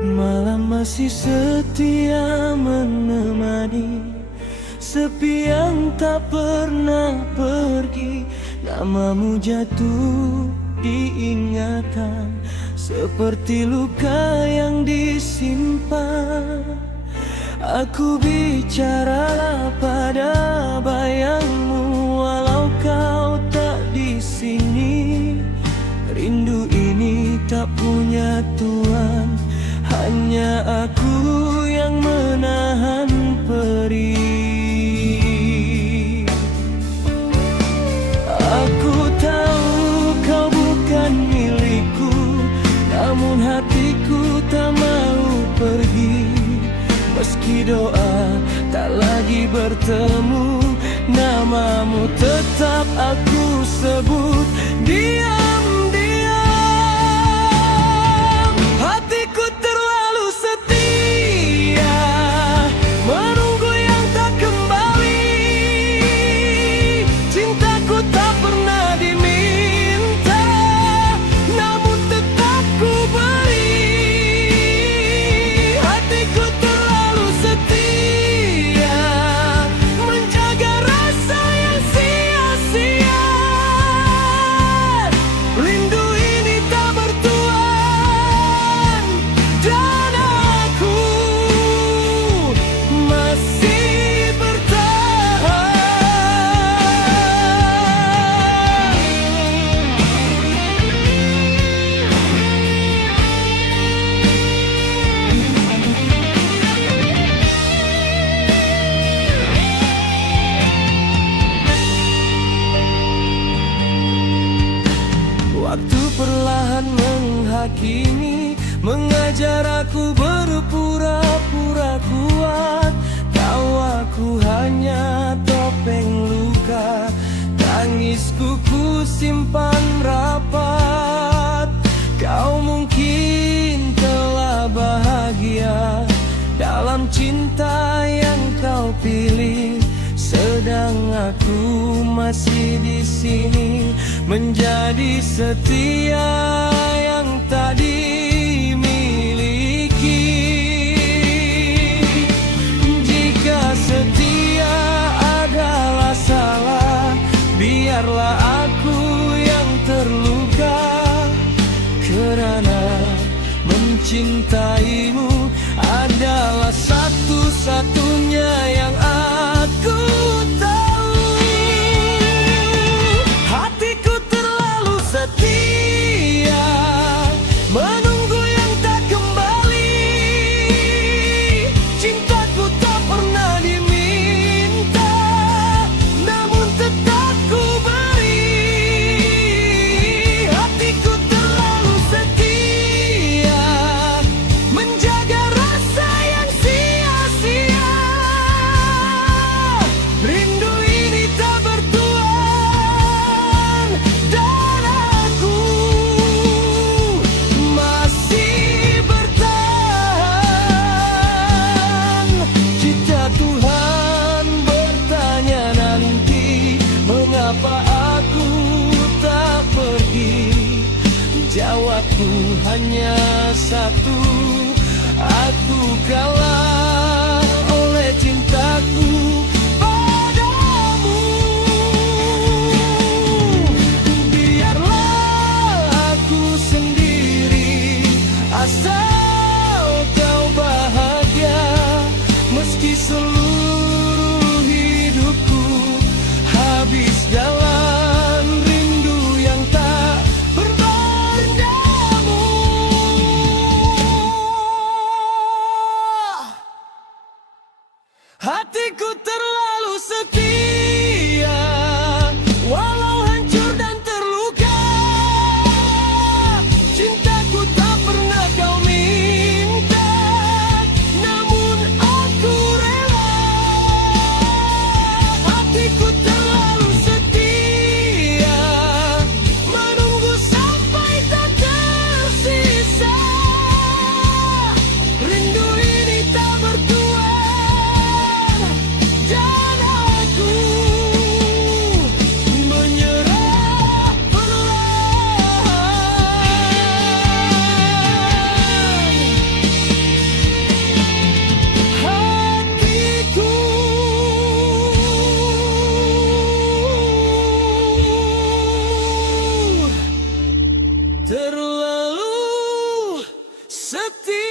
Malam masih setia menemani, sepi yang tak pernah pergi. Namamu jatuh diingatan, seperti luka yang disimpan. Aku bicaralah pada bayangmu, walau kau tak di sini. Rindu ini tak punya tuan, hanya aku yang menahan perih. Aku tahu kau bukan milikku, namun hatiku tak mau pergi. Meski doa tak lagi bertemu, namamu tetap aku sebut. Diam-diam hatiku terlalu setia, menunggu yang tak kembali. Cintaku tak pernah diminta, namun tetap ku beri. Hatiku terlalu setia, menjaga rasa yang sia-sia. Rindu ini tak bertuan, dan aku masih bertahan. Waktu perlahan menghakimi, mengajar aku berpura-pura kuat. Tahu aku hanya topeng luka, tangisku ku simpan rapat. Kau mungkin telah bahagia dalam cinta yang kau pilih, sedang aku masih di sini, menjadi setia yang tak dimiliki. Jika setia adalah salah, biarlah aku yang terluka, kerana mencintaimu adalah satu-satunya yang aku tahu. Hatiku terlalu setia, menunggu yang tak kembali. Cintaku tak pernah diminta, namun tetap ku beri. Hatiku terlalu setia, menjaga rasa yang sia-sia. Rindu ini tak bertuan, dan aku masih bertahan. Jika Tuhan bertanya nanti, mengapa aku tak pergi, jawabku hanya satu: aku kalah oleh cintaku padamu. Biarlah aku sendiri, asal kau bahagia. Meski seluruh hidupku habis dalam rindu yang tak berpadamu. Hatiku terlalu setia.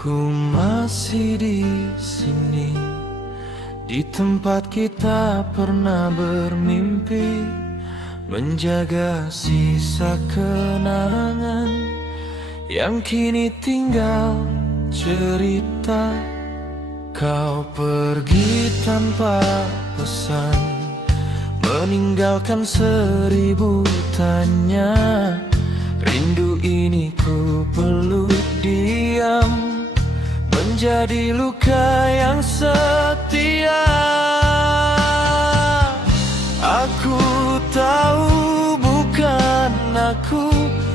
Aku masih di sini, di tempat kita pernah bermimpi, menjaga sisa kenangan yang kini tinggal cerita. Kau pergi tanpa pesan, meninggalkan 1000 tanya. Rindu ini ku peluk diam, menjadi luka yang setia. Aku tahu bukan aku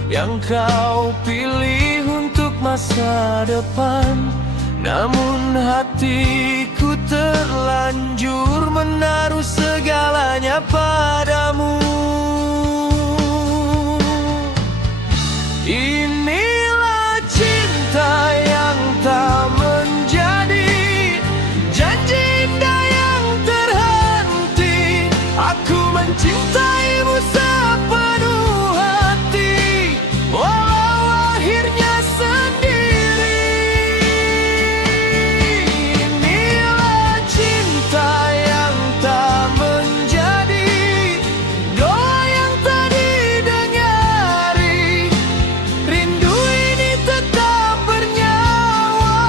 yang kau pilih untuk masa depan, namun hatiku terlanjur menaruh segalanya padamu. Inilah cinta yang tak menjadi, janji indah yang terhenti. Aku mencintaimu sepenuh hati, walau akhirnya sendiri. Inilah cinta yang tak menjadi, doa yang tak didengari. Rindu ini tetap bernyawa,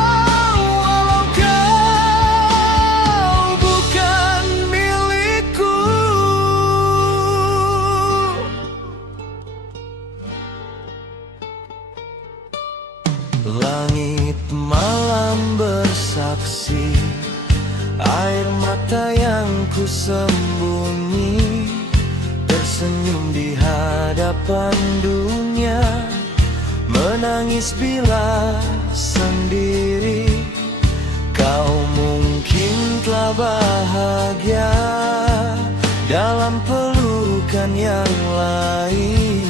walau kau bukan milikku. Langit malam bersaksi, air mata yang ku sembunyi, tersenyum di hadapan dunia, menangis bila sendiri. Kau mungkin telah bahagia dalam pelukan yang lain,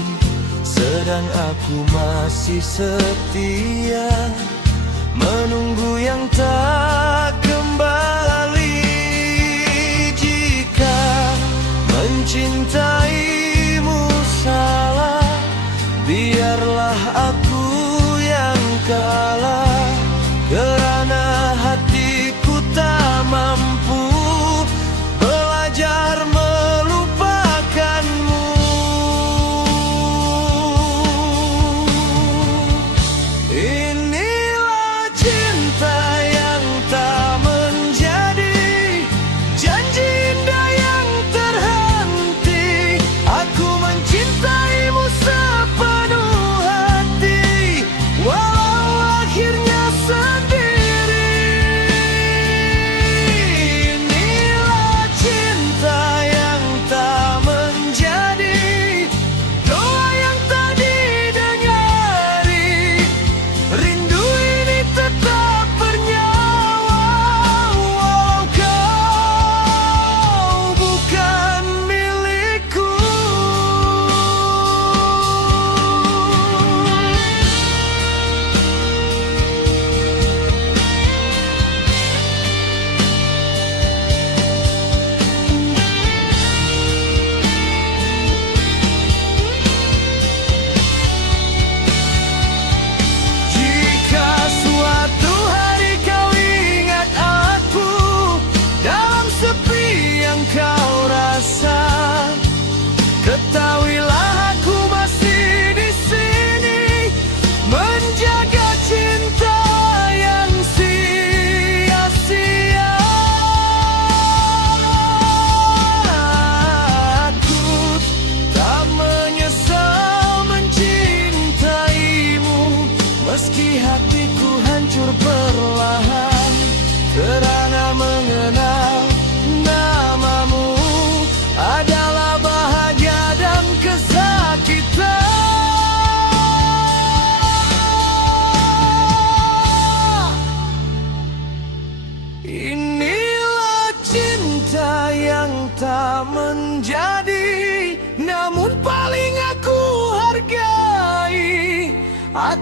sedang aku masih setia, menunggu yang tak kembali. Jika mencintaimu salah, biarlah aku yang kalah, kerana hatiku tak mampu belajar melupakanmu. Inilah cinta yang tak menjadi, janji indah yang terhenti.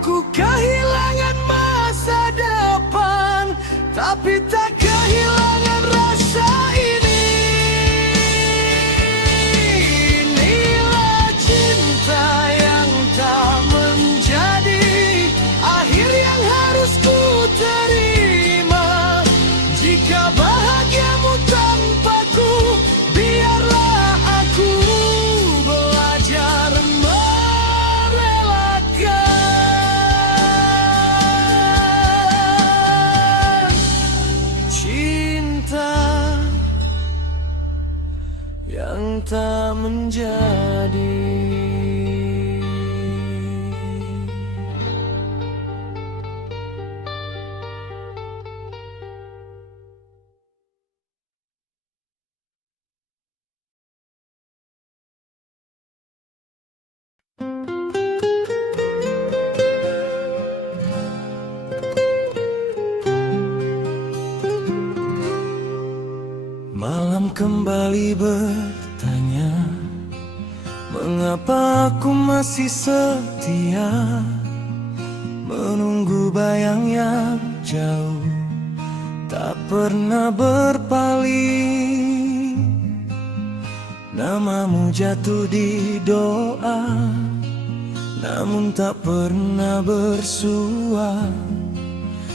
Aku kehilangan masa depan, tapi tak kehilangan rasa ini. Inilah cinta yang tak menjadi, akhir yang harus ku terima. Jika bahagiamu tanpaku, biarlah aku belajar merelakan cinta yang tak menjadi. Malam kembali bertanya, mengapa aku masih setia menunggu bayang yang jauh, tak pernah berpaling. Namamu jatuh di doa, namun tak pernah bersua.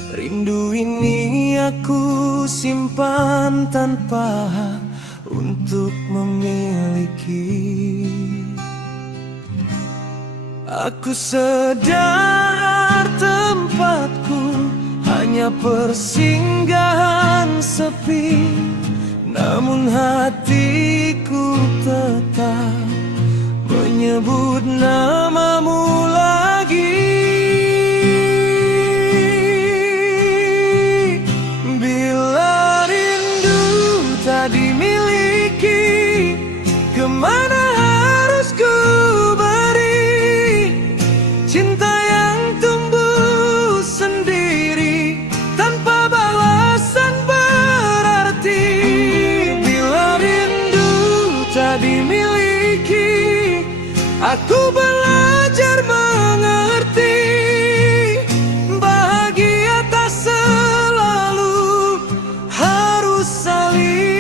Rindu ini aku simpan tanpa hak untuk memiliki. Aku sadar tempatku hanya persinggahan sepi, namun hatiku tetap menyebut namamu lagi. Dimiliki, kemana harus ku beri cinta yang tumbuh sendiri tanpa balasan berarti. Bila rindu tak dimiliki, aku belajar mengerti. Bahagia tak selalu harus saling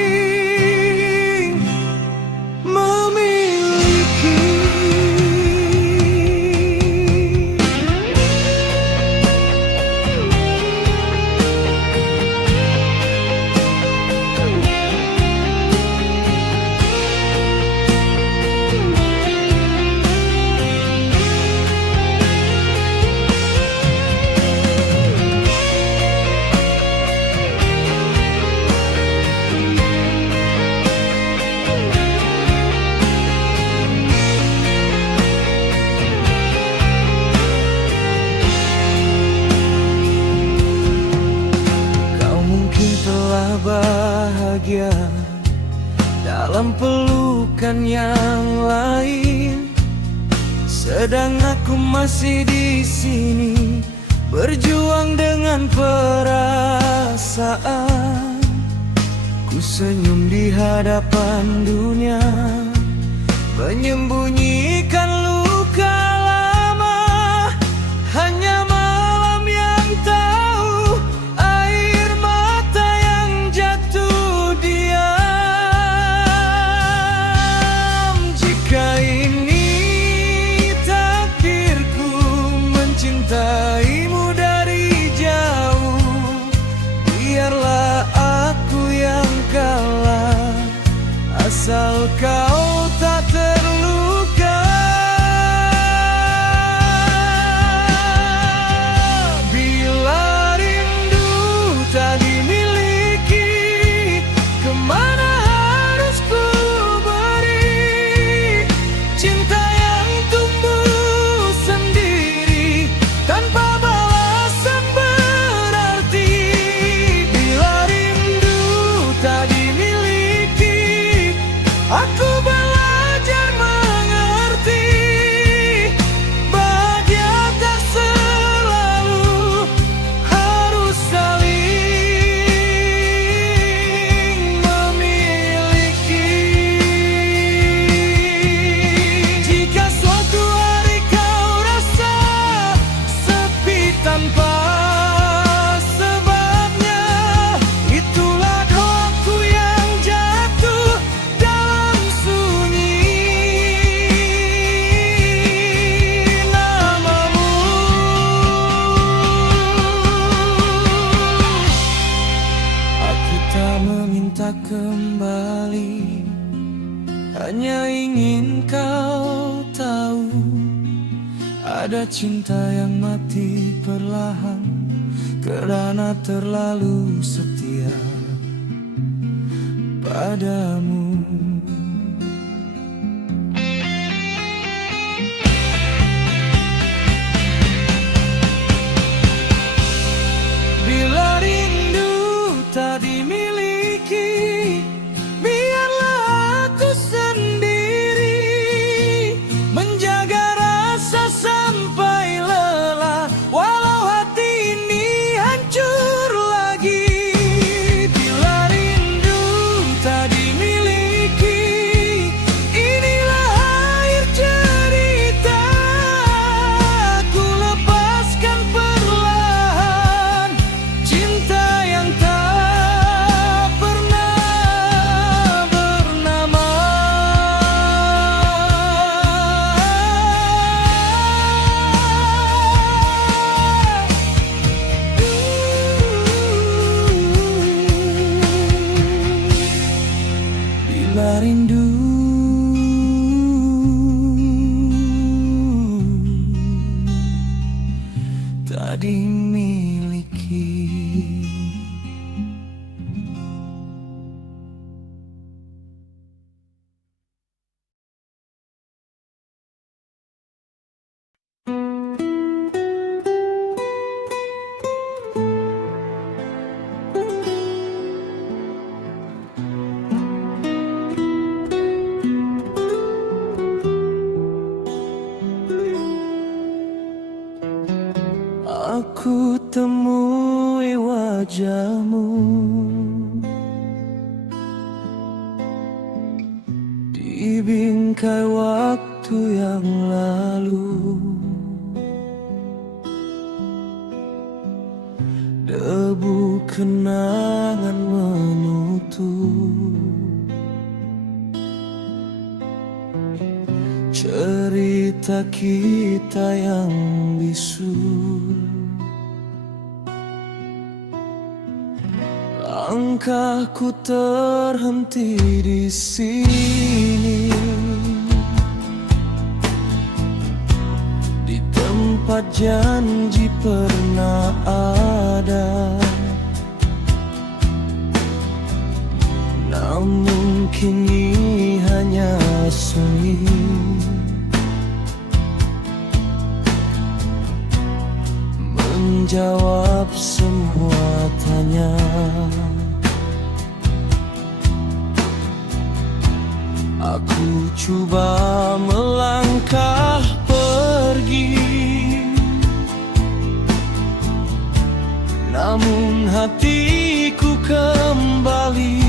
bahagia dalam pelukan yang lain, sedang aku masih di sini berjuang dengan perasaan. Ku senyum di hadapan dunia, menyembunyikan luka lama. Hanya malam yang tahu air mata yang jatuh diam. Jika ini takdirku mencintaimu dari jauh, biarlah aku yang kalah, asal kau tak terluka. Hanya ingin kau tahu, ada cinta yang mati perlahan karena terlalu setia padamu. Bila rindu tak dimiliki, biarlah aku sendiri menjaga rasa sampai lelah, walau hati ini hancur lagi. Bila rindu tak dimiliki, inilah akhir cerita. Ku lepaskan perlahan cinta yang tak pernah bernama. Bila rindu tak dimiliki. Aku temui wajahmu di bingkai waktu yang lalu. Debu kenangan menutup cerita kita yang bisu. Langkahku terhenti di sini, di tempat janji pernah ada. Namun kini hanya sunyi, menjawab semua tanya. Aku coba melangkah pergi, namun hatiku kembali.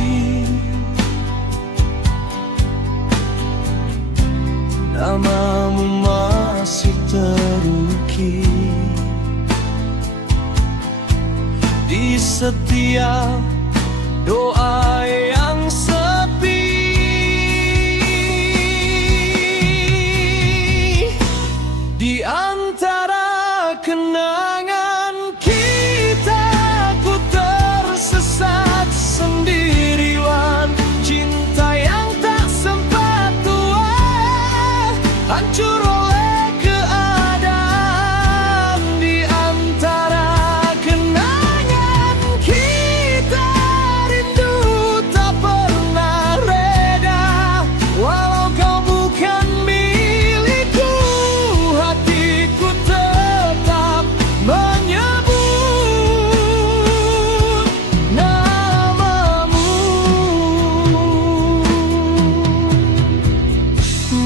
Namamu masih terukir di setiap doa yang sepi. Di antara kenangan kita, ku tersesat sendirian. Cinta yang tak sempat tua, hancur oleh keadaan. Di antara kenangan kita, rindu tak pernah reda. Walau kau bukan milikku, hatiku tetap menyebut namamu.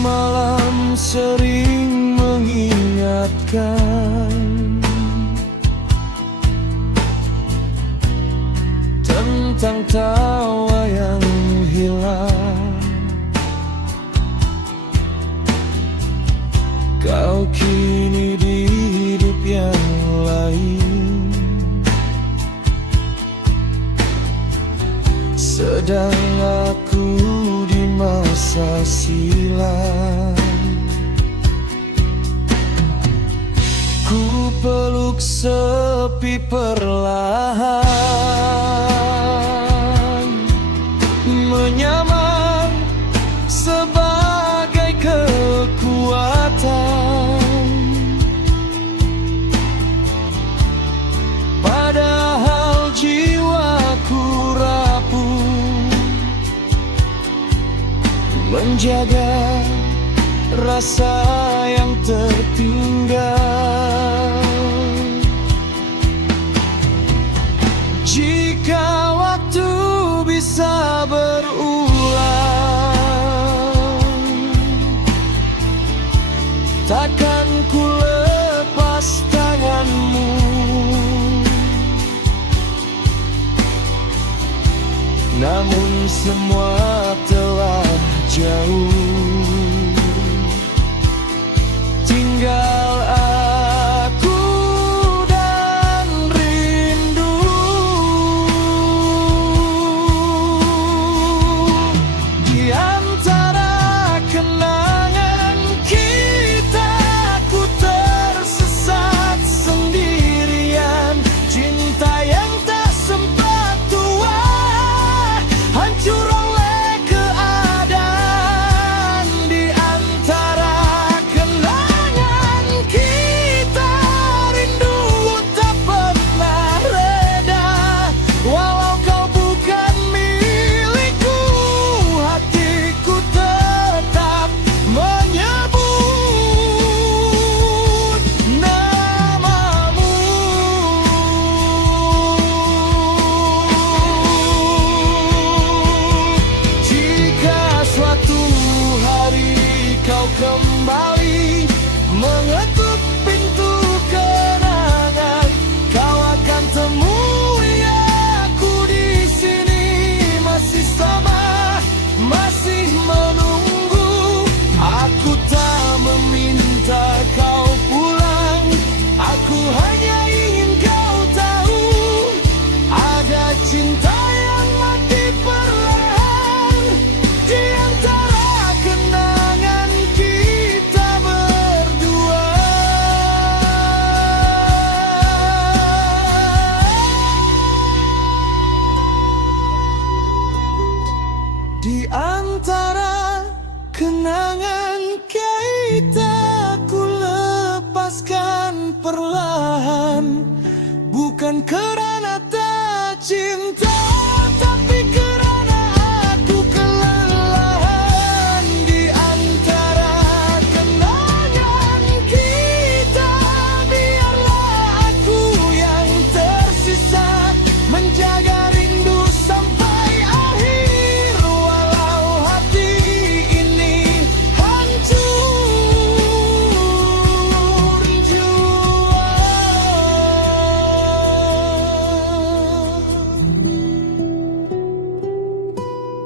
Malam sering mengingatkan tentang tawa yang hilang. Kau kini di hidup yang lain, sedang aku di masa silam. Ku peluk sepi perlahan, menyamar sebab menjaga rasa yang tertinggal. Jika waktu bisa berulang, takkan ku lepas tanganmu. Namun semua telah jauh, tinggal aku dan rindu. Di antara kenangan kita, ku tersesat sendirian. Cinta yang tak sempat tua, hancur oleh keadaan. Di antara kenangan kita, rindu tak pernah reda. Walau kau bukan milikku, hatiku tetap menyebut namamu. Jika suatu hari kau kembali mengetuk pintu kenangan, kau akan temui aku di sini, masih sama, masih menunggu. Aku tak meminta kau pulang, aku hanya ingin kau tahu, ada cinta yang mati perlahan di antara kenangan kita berdua. Di antara kenangan kita, ku lepaskan perlahan, bukan karena tak cinta, tapi karena aku kelelahan. Di antara kenangan kita, biarlah aku yang tersisa, menjaga rindu sampai akhir. Walau hati ini hancur jua.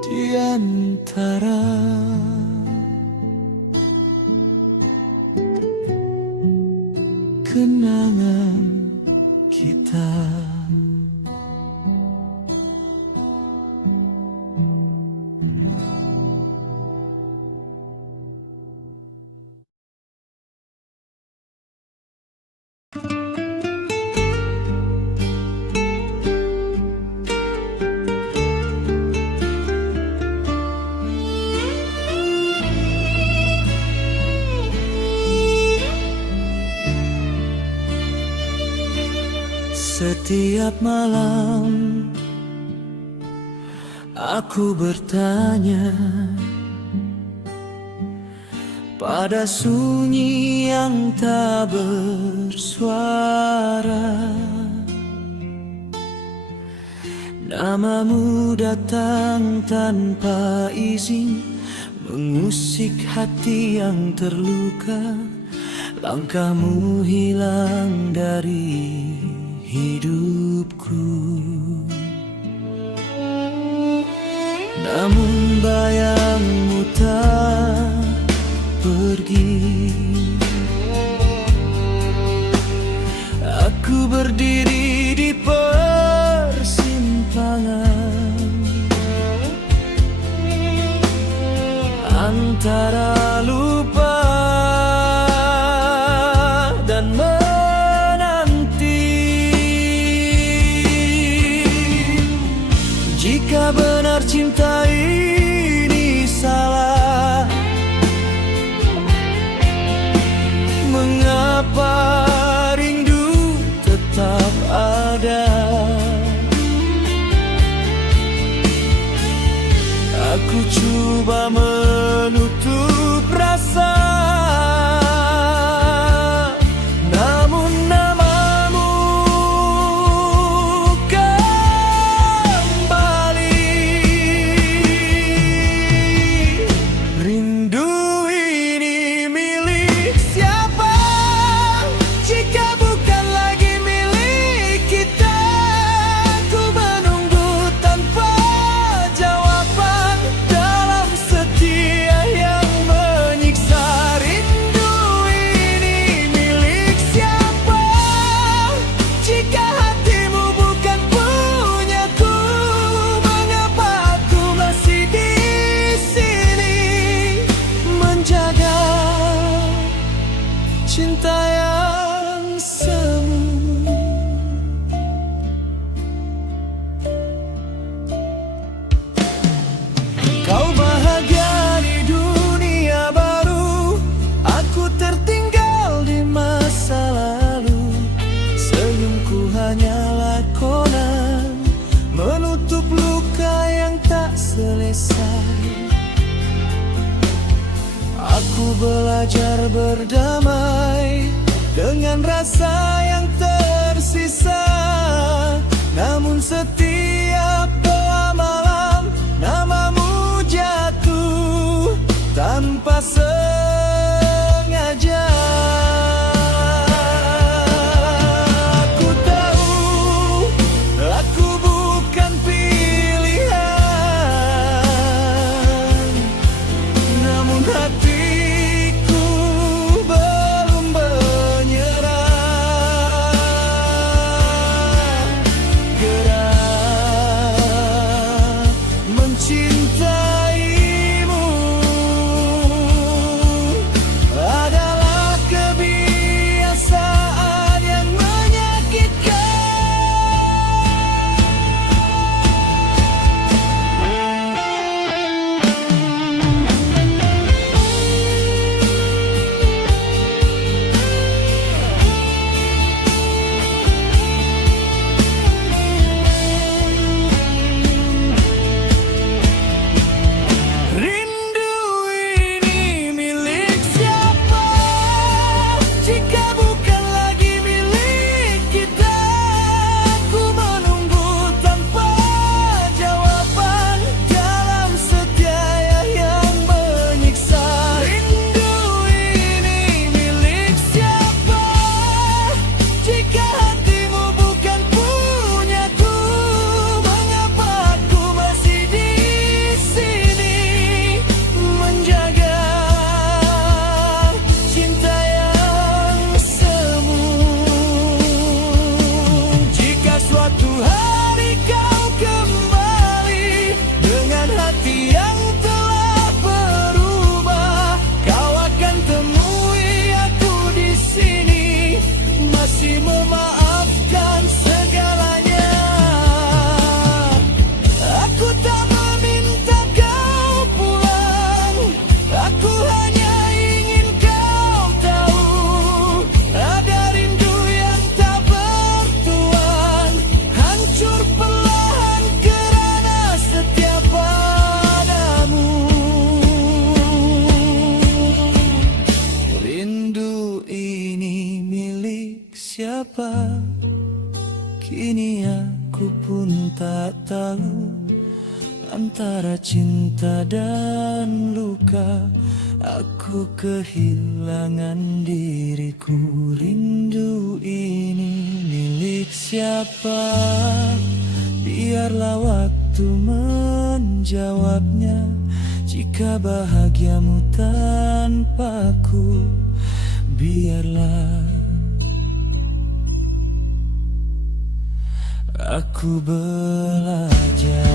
Di antara kenangan kita. Setiap malam aku bertanya pada sunyi yang tak bersuara, namamu datang tanpa izin, mengusik hati yang terluka. Langkahmu hilang dari hidupku, namun bayangmu tak pergi. Aku berdiri di persimpangan antara lupa dan jika benar cinta ini cinta yang semu. Kau bahagia di dunia baru, aku tertinggal di masa lalu. Senyumku hanyalah konan menutup luka yang tak selesai. Aku belajar berdamai dengan rasa yang tersisa. Namun setiap doa malam namamu jatuh tanpa sengaja. Aku tahu aku bukan pilihan, namun hatiku belum menyerah. Gerak mencintaimu adalah kebiasaan yang menyakitkan. Rindu ini milik siapa jika bukan lagi milik kita? Ku menunggu tanpa jawaban dalam setiap yang menyiksa. Rindu ini milik siapa jika hatimu bukan punyaku? Mengapa aku masih di sini menjaga cinta yang semu? Jika suatu hari kau kembali dengan hati yang telah berubah, kau akan temui aku di sini masih memaafkan segalanya. Aku tak meminta kau pulang, aku hanya ingin kau tahu ada rindu yang tak bertuan, hancur perlahan kerana setia padamu. Rindu ini milik siapa? Kini aku pun tak tahu. Antara cinta dan luka, aku kehilangan diriku. Rindu ini milik siapa? Biarlah waktu menjawabnya. Jika bahagiamu tanpaku, biarlah aku belajar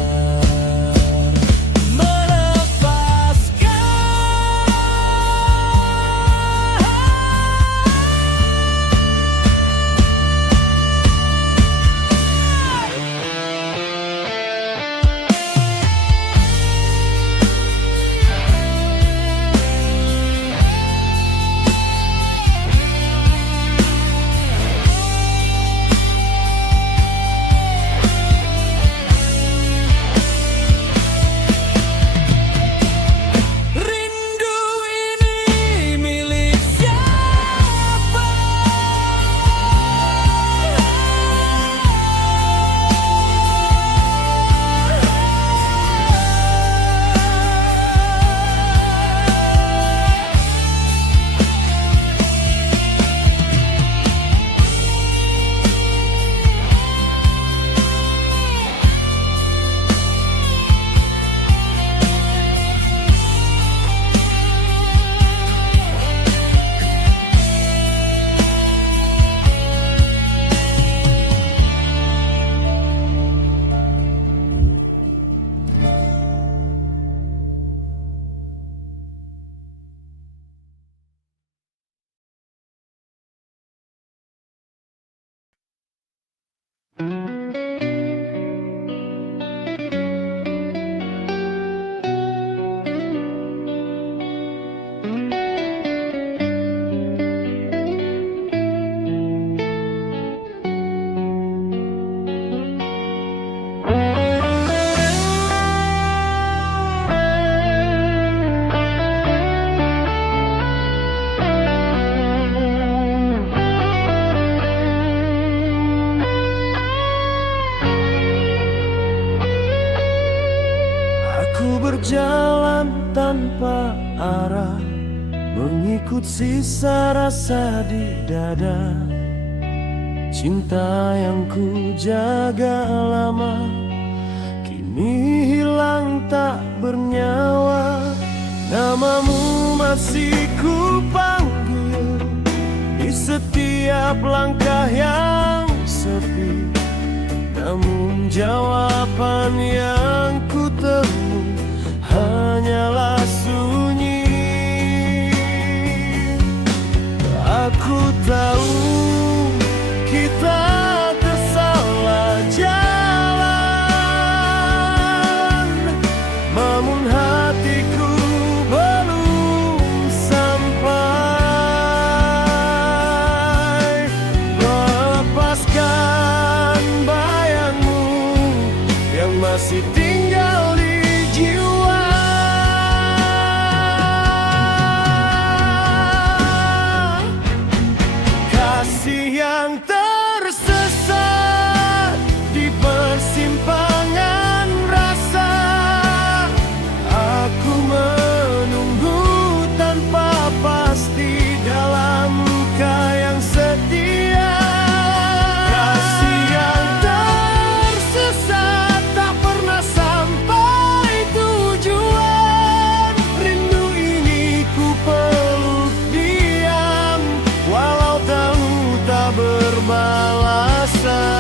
marah, mengikut sisa rasa di dada. Cinta yang ku jaga lama kini hilang tak bernyawa. Namamu masih ku panggil di setiap langkah yang sepi, namun jawaban yang ku temu hanyalah sunyi. Aku tahu kita tersalah jalan, namun hatiku belum sampai. Lepaskan bayangmu yang masih tinggal di jiwa. Kasih yang tersesat di persimpangan rasa, aku menunggu tanpa pasti dalam luka yang setia. Kasih yang tersesat tak pernah sampai tujuan. Rindu ini ku peluk diam, walau tahu tak berbalasan.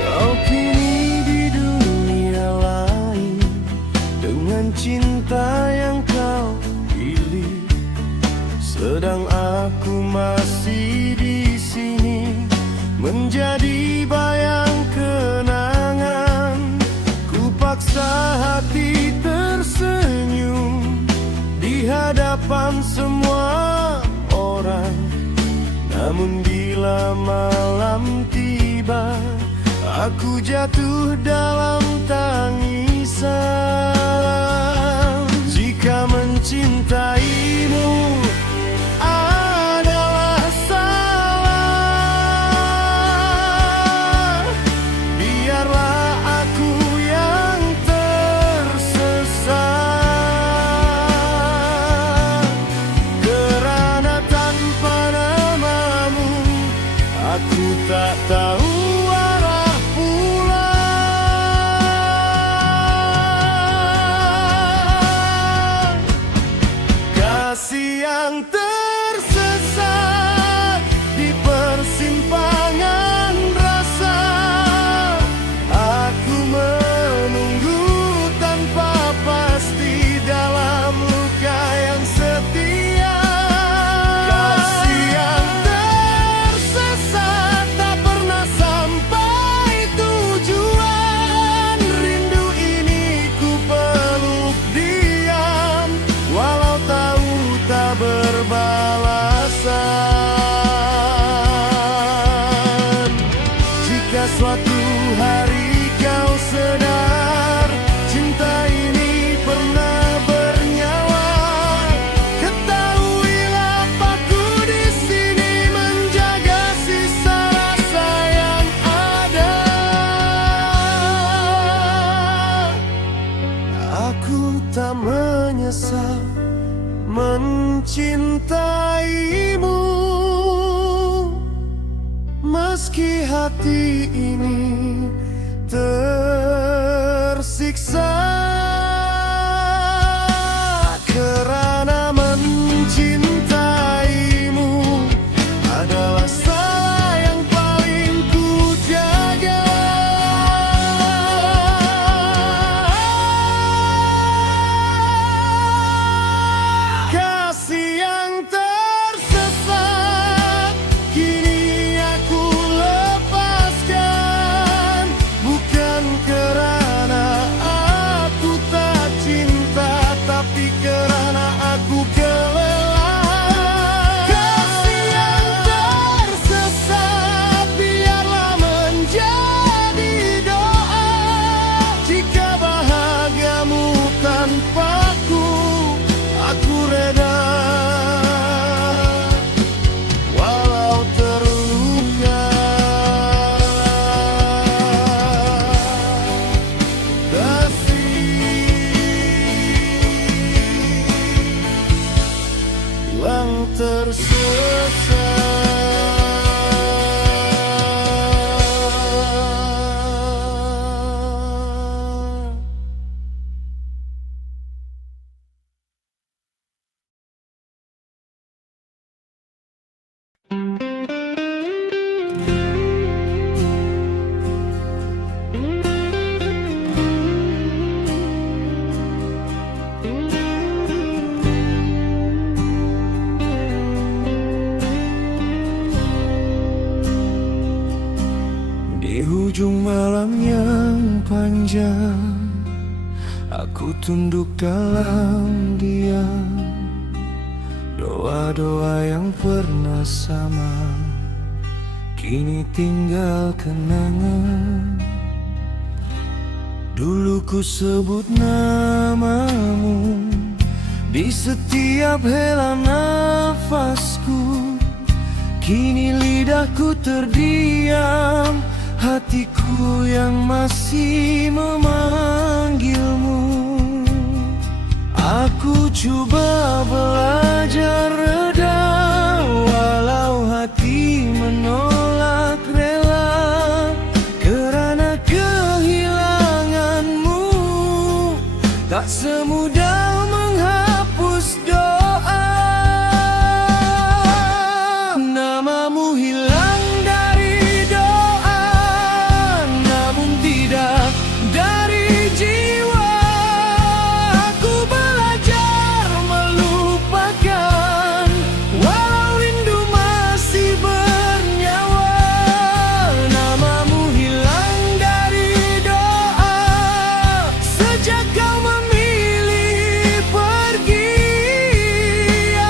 Kau kini di dunia lain dengan cinta yang kau pilih, sedang aku masih di sini menjadi bayang kenangan. Ku paksa hati tersenyum di hadapan semua orang, namun bila malam tiba aku jatuh dalam tangisan. Jika mencintaimu adalah salah, biarlah aku yang tersesat. Kerana tanpa namamu aku tak tahu arah pulang. Kasih yang tersesat di persimpangan rasa, aku menunggu tanpa pasti dalam luka yang setia. Kasih yang tersesat tak pernah sampai tujuan. Rindu ini ku peluk diam, walau tahu tak berbalasan. Jika suatu hari kau sadar cinta ini pernah bernyawa, ketahuilah aku di sini menjaga sisa rasa yang ada. Aku tak menyesal mencintaimu, meski hati ini tersiksa. Kerana mencintaimu adalah salah yang paling ku jaga. Kasih yang tersesat kini aku lepaskan, bukan kerana aku tersesat. Di ujung malam yang panjang, aku tunduk dalam diam. Doa-doa yang pernah sama kini tinggal kenangan. Dulu ku sebut namamu di setiap hela nafasku. Kini lidahku terdiam, hatiku yang masih memanggilmu. Aku coba belajar reda, walau hati menolak rela. Kerana kehilanganmu tak semudah menghapus doa. Namamu hilang dari doa, namun tidak dari jiwa. Aku belajar melupakan, walau rindu masih bernyawa. Namamu hilang dari doa, sejak kau memilih pergi.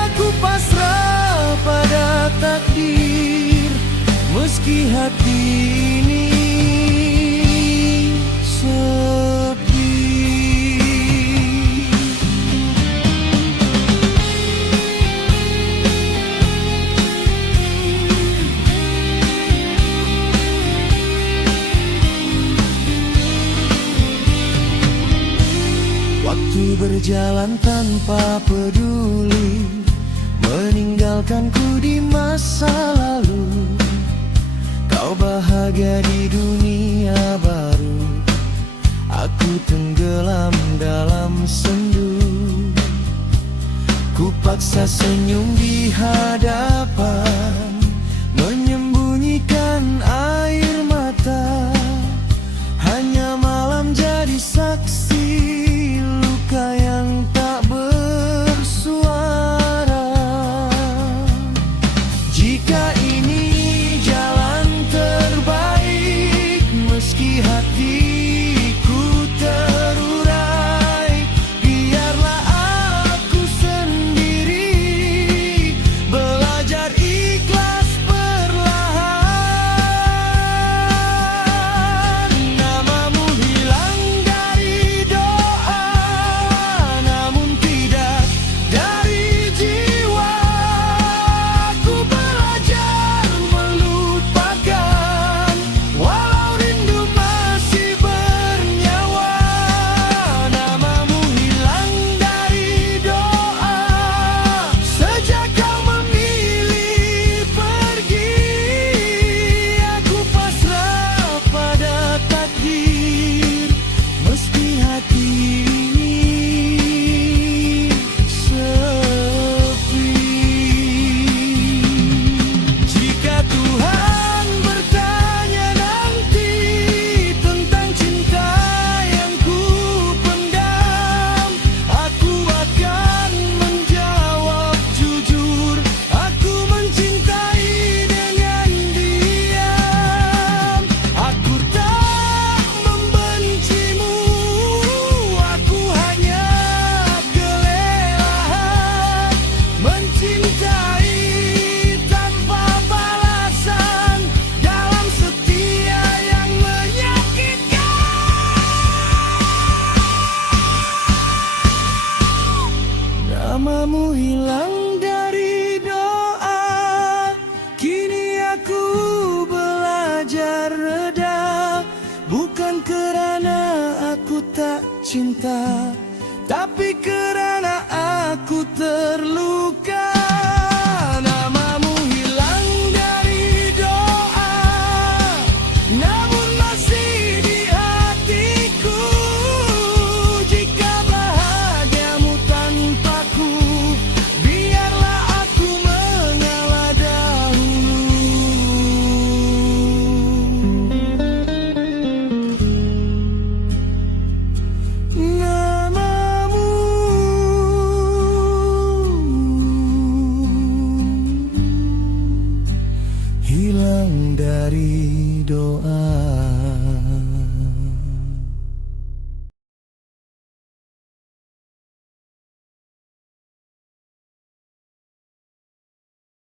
Aku pasrah pada takdir, meski hati ini sepi. Waktu berjalan tanpa peduli, meninggalkanku di masa lalu. Kau bahagia di dunia baru, aku tenggelam dalam sendu. Ku paksa senyum di hadapan, menyembunyikan air mata. Hanya malam jadi saksi luka yang tak bersuara. Jika ini jalan terbaik, meski hatiku terurai, biarlah aku sendiri belajar ikhlas perlahan. Namamu hilang dari doa, namun tidak dari jiwa. Aku belajar melupakan, walau rindu masih bernyawa. Namamu hilang dari doa, sejak kau memilih pergi. Aku pasrah pada takdir, meski hati ini sepi. Jika Tuhan bertanya nanti tentang cinta yang ku pendam, aku akan menjawab jujur. Aku mencintai dengan diam. Aku tak membencimu, aku hanya kelelahan mencintai tanpa balasan dalam setia yang menyakitkan. Namamu hilang dari doa, kini aku belajar reda. Bukan kerana aku tak cinta, tapi kerana